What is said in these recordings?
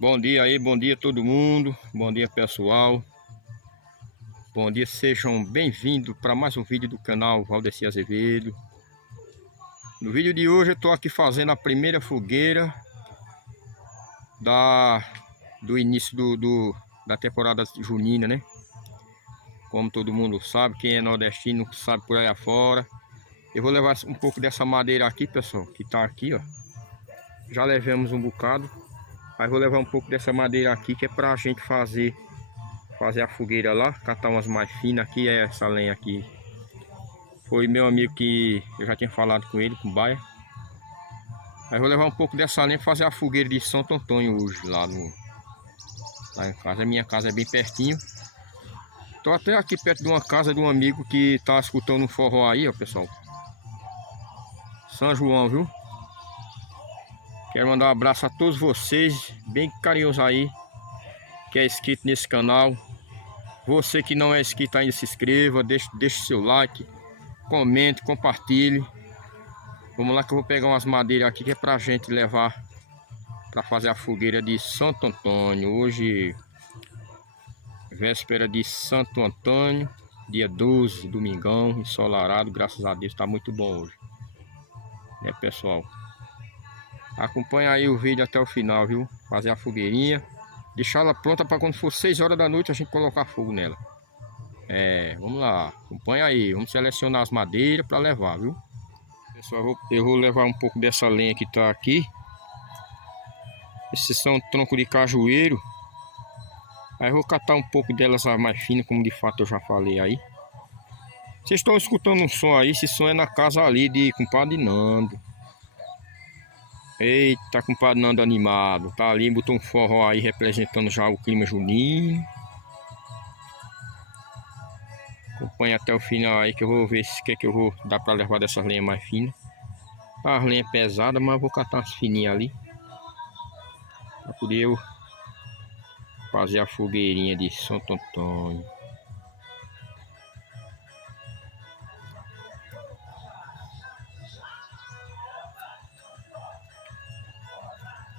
Bom dia aí, bom dia todo mundo, bom dia pessoal, bom dia, sejam bem-vindos para mais um vídeo do canal Valdeci Azevedo. No vídeo de hoje eu estou aqui fazendo a primeira fogueira do início da temporada junina, né? Como todo mundo sabe, quem é nordestino sabe por aí afora. Eu vou levar um pouco dessa madeira aqui, pessoal, que tá aqui, ó. Já levamos um bocado. Aí vou levar um pouco dessa madeira aqui, que é pra gente fazer a fogueira lá, catar umas mais finas. Aqui é essa lenha aqui. Foi meu amigo que eu já tinha falado com ele, com o Baia. Aí vou levar um pouco dessa lenha pra fazer a fogueira de Santo Antônio hoje, lá em casa. A minha casa é bem pertinho. Tô até aqui perto de uma casa de um amigo que tá escutando um forró aí, ó, pessoal. São João, viu? Quero mandar um abraço a todos vocês, bem carinhoso aí, que é inscrito nesse canal. Você que não é inscrito ainda, se inscreva, deixe seu like, comente, compartilhe. Vamos lá que eu vou pegar umas madeiras aqui que é pra gente levar para fazer a fogueira de Santo Antônio. Hoje, véspera de Santo Antônio, dia 12, domingão, ensolarado, graças a Deus, tá muito bom hoje. Né, pessoal? Acompanha aí o vídeo até o final, viu? Fazer a fogueirinha, deixar ela pronta para quando for 6 horas da noite a gente colocar fogo nela. Vamos lá, acompanha aí, vamos selecionar as madeiras para levar, viu? Pessoal, eu vou levar um pouco dessa lenha que tá aqui. Esses são troncos de cajueiro. Aí eu vou catar um pouco delas mais finas, como de fato eu já falei aí. Vocês estão escutando um som aí, esse som é na casa ali de compadre Nando. Eita, compadre Nando animado, tá ali, botou um forró aí representando já o clima junino. Acompanha até o final aí que eu vou ver se que eu vou dar pra levar dessas lenhas mais finas. As lenhas pesadas, mas eu vou catar as fininhas ali pra poder eu fazer a fogueirinha de Santo Antônio.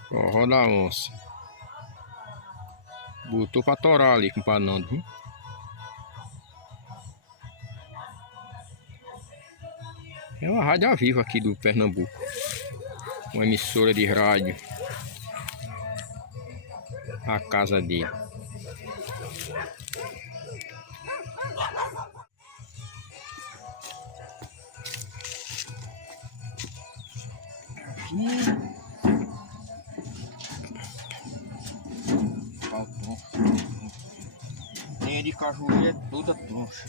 Forró da onça. Botou pra torar ali com o Nando, viu? É uma rádio ao vivo aqui do Pernambuco. Uma emissora de rádio. A casa dele. Lenha de cajueiro é toda troncha.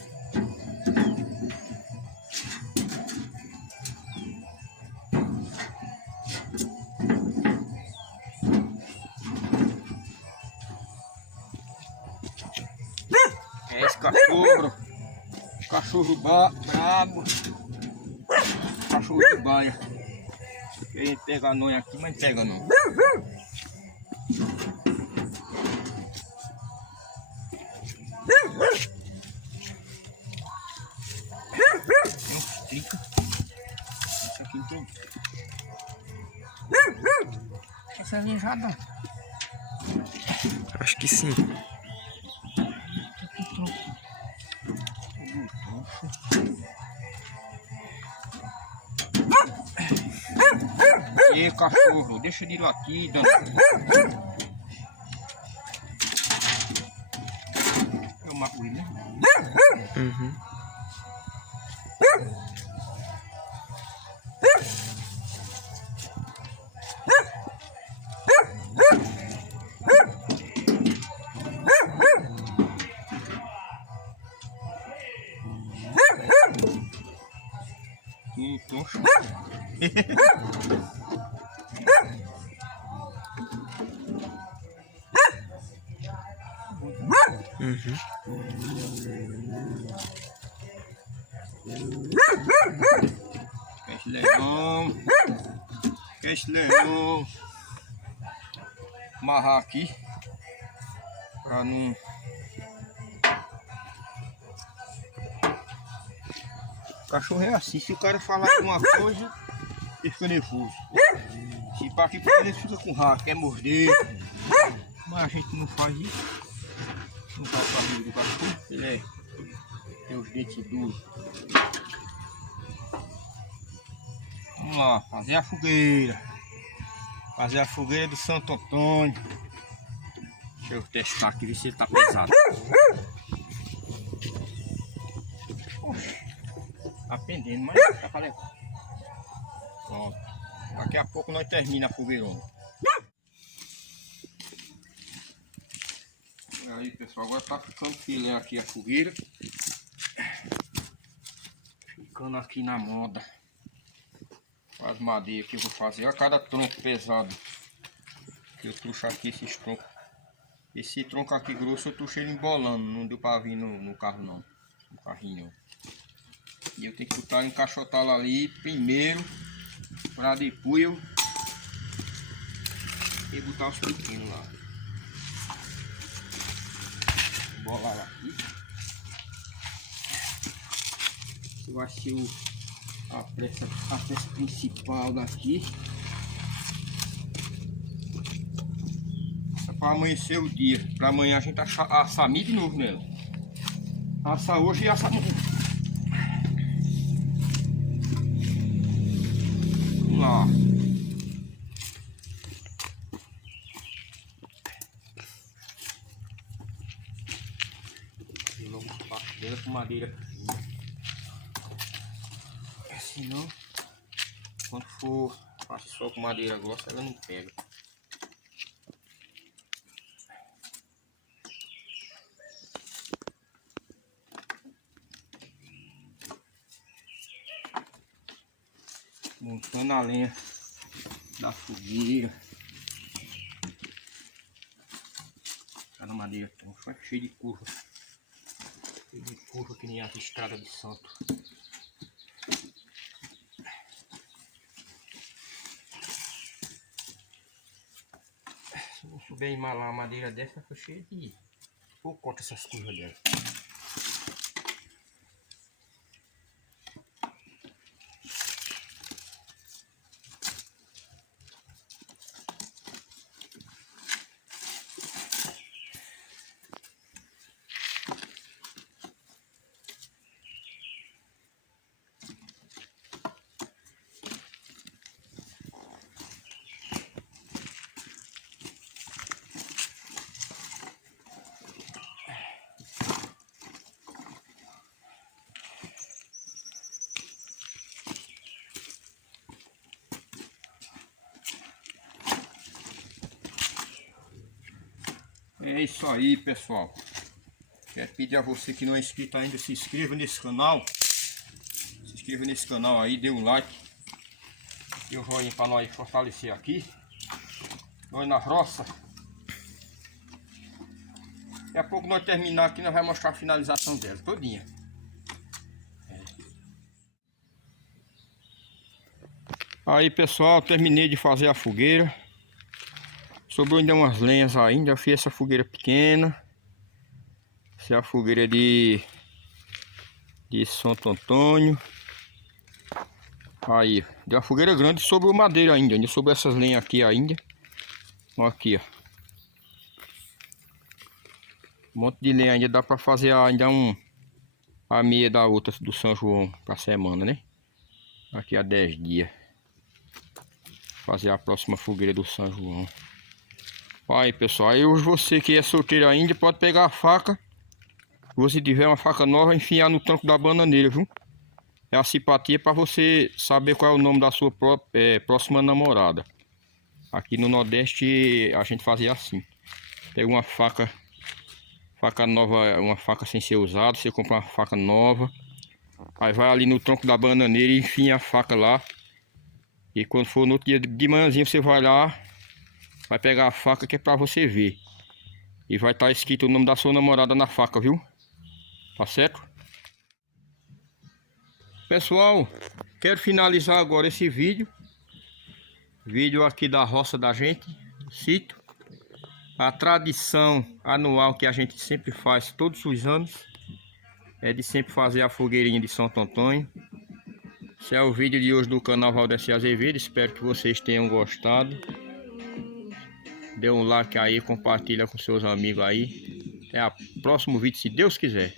É esse cachorro brabo, cachorro de baia. Ele pega nós aqui, mas não pega não. Tem uns trica. Isso aqui não tem. Essa é aleijada? Acho que sim. E cachorro, deixa de latir, eu mato ele, né? Uhum. Poxa. Uhum. Peixe leão. Peixe leão. Amarrar aqui pra não. O cachorro é assim, se o cara falar alguma coisa, ele fica nervoso. Se pra aqui pra ele fica com raiva, quer morder. Mas a gente não faz isso. Não faz o barriga do cachorro. Ele tem os dentes duros. Vamos lá, fazer a fogueira. Fazer a fogueira do Santo Antônio. Deixa eu testar aqui, ver se ele tá pesado. Oxi, tá pendendo, mas tá pra levar. Pronto. Daqui a pouco nós terminamos a fogueirona. Aí pessoal, agora tá ficando filé aqui a fogueira. Ficando aqui na moda. As madeiras que eu vou fazer. Olha cada tronco pesado que eu trouxe aqui, esses troncos. Esse tronco aqui grosso eu trouxe ele embolando. Não deu pra vir no carro não. No carrinho. E eu tenho que botar, encaixotá-lo ali primeiro. Pra depois eu botar os pequenos lá. Bolar aqui. Esse vai ser a peça principal daqui. É para amanhecer o dia. Para amanhã a gente assar milho de novo nela. Assar hoje e assar amanhã. Vamos lá. Logo baixo dela com madeira. Senão, quando for faço só com madeira grossa, ela não pega. Montando a lenha da fogueira. Cada madeira foi cheia de curva. Cheia de curva que nem as estradas de santo. Se não souber embalar uma madeira dessa, foi cheia de... Ou corta essas curvas dela. É isso aí, pessoal. Quero pedir a você que não é inscrito ainda, se inscreva nesse canal. Se inscreva nesse canal aí, dê um like. E um joinha para nós fortalecer aqui. Nós na roça. Daqui a pouco nós terminar aqui, nós vamos mostrar a finalização dela, todinha. Aí pessoal, terminei de fazer a fogueira. Sobrou ainda umas lenhas ainda, eu fiz essa fogueira pequena. Essa é a fogueira de Santo Antônio. Aí, deu uma fogueira grande, sobrou madeira ainda sobrou essas lenhas aqui ainda. Ó, aqui, ó. Um monte de lenha ainda, dá pra fazer ainda a meia da outra do São João pra semana, né? Aqui a 10 dias. Fazer a próxima fogueira do São João. Aí pessoal, aí hoje você que é solteiro ainda pode pegar a faca. Se você tiver uma faca nova, enfiar no tronco da bananeira, viu? É a simpatia para você saber qual é o nome da sua próxima namorada. Aqui no Nordeste a gente fazia assim. Pega uma faca nova, uma faca sem ser usada, você compra uma faca nova. Aí vai ali no tronco da bananeira e enfia a faca lá. E quando for no outro dia de manhãzinho você vai lá. Vai pegar a faca que é pra você ver. E vai estar escrito o nome da sua namorada na faca, viu? Tá certo? Pessoal, quero finalizar agora esse vídeo. Vídeo aqui da roça da gente, do sítio. A tradição anual que a gente sempre faz todos os anos é de sempre fazer a fogueirinha de Santo Antônio. Esse é o vídeo de hoje do canal Valdeci Azevedo. Espero que vocês tenham gostado. Dê um like aí, compartilha com seus amigos aí. Até o próximo vídeo, se Deus quiser.